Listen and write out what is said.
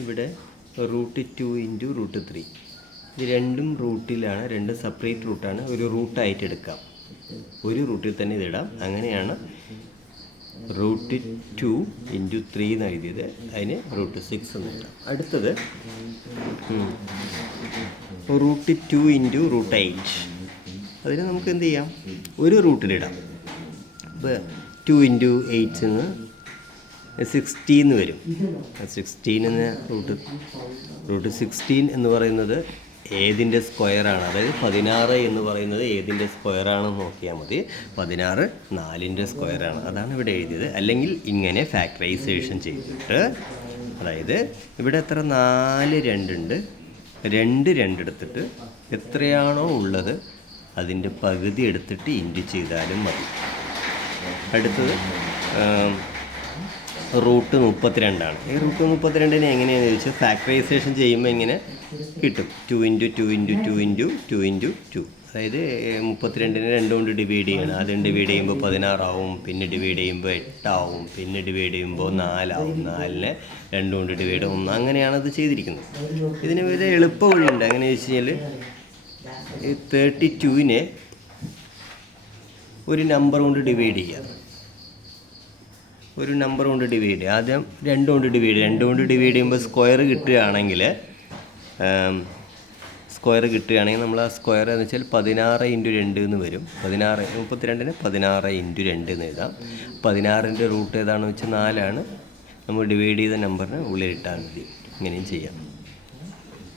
ഇവിടെ √2 × √3. ഇത് രണ്ടും റൂട്ടിലാണ്, രണ്ട് സെപ്പറേറ്റ് റൂട്ടാണ്. ഒരു റൂട്ടായിട്ട് എടുക്കാം, ഒരു റൂട്ടിൽ തന്നെ ഇതിടാം. അങ്ങനെയാണ് √2 × 3 എന്ന് എഴുതിയത്. അതിന് √6 എന്ന് എഴുതാം. അടുത്തത് √2 × √8. അതിന് നമുക്ക് എന്ത് ചെയ്യാം, ഒരു റൂട്ടിലിടാം. അപ്പോൾ 2 × 8 എന്ന് 16 വരും. 16 എന്ന √16 എന്ന് പറയുന്നത് ഏതിൻ്റെ സ്ക്വയറാണ്, അതായത് 16 എന്ന് പറയുന്നത് ഏതിൻ്റെ സ്ക്വയറാണെന്ന് നോക്കിയാൽ മതി. 16 4ൻ്റെ സ്ക്വയറാണ്, അതാണ് ഇവിടെ എഴുതിയത്. അല്ലെങ്കിൽ ഇങ്ങനെ ഫാക്ടറൈസേഷൻ ചെയ്തിട്ട്, അതായത് ഇവിടെ എത്ര 4 2 ഉണ്ട്, 2 എടുത്തിട്ട് എത്രയാണോ ഉള്ളത് അതിൻ്റെ പകുതി എടുത്തിട്ട് ഇൻറ്റു ചെയ്താലും മതി. അടുത്തത് √32 ഈ √32 എങ്ങനെയാണെന്ന് ചോദിച്ചാൽ ഫാക്ടറൈസേഷൻ ചെയ്യുമ്പോൾ ഇങ്ങനെ കിട്ടും. 2 × 2 × 2 × 2 × 2. അതായത് 32 2 കൊണ്ട് ഡിവൈഡ് ചെയ്യണം. ആദ്യം ഡിവൈഡ് ചെയ്യുമ്പോൾ 16 ആവും, പിന്നെ ഡിവൈഡ് ചെയ്യുമ്പോൾ 8 ആവും, പിന്നെ ഡിവൈഡ് ചെയ്യുമ്പോൾ 4 ആവും, 4നെ 2 കൊണ്ട് ഡിവൈഡ് 1. അങ്ങനെയാണ് അത് ചെയ്തിരിക്കുന്നത്. ഇതിന് വലിയ എളുപ്പ വഴിയുണ്ട്. അങ്ങനെ വെച്ച് കഴിഞ്ഞാൽ 32നെ ഒരു നമ്പർ കൊണ്ട് ഡിവൈഡ് ചെയ്യുക. ഒരു നമ്പർ കൊണ്ട് ഡിവൈഡ് ചെയ്യുക. ആദ്യം 2 കൊണ്ട് ഡിവൈഡ് ചെയ്യുമ്പോൾ സ്ക്വയർ കിട്ടുകയാണെങ്കിൽ നമ്മൾ ആ സ്ക്വയർ എന്ന് വെച്ചാൽ 16 × 2 എന്ന് വരും. 32ന് 16 × 2 എന്ന് എഴുതാം. 16ൻ്റെ റൂട്ട് ഏതാണെന്ന് വെച്ചാൽ 4 ആണ്. നമ്മൾ ഡിവൈഡ് ചെയ്ത നമ്പറിന് ഉള്ളിലിട്ടാൽ മതി. ഇങ്ങനെയും ചെയ്യാം.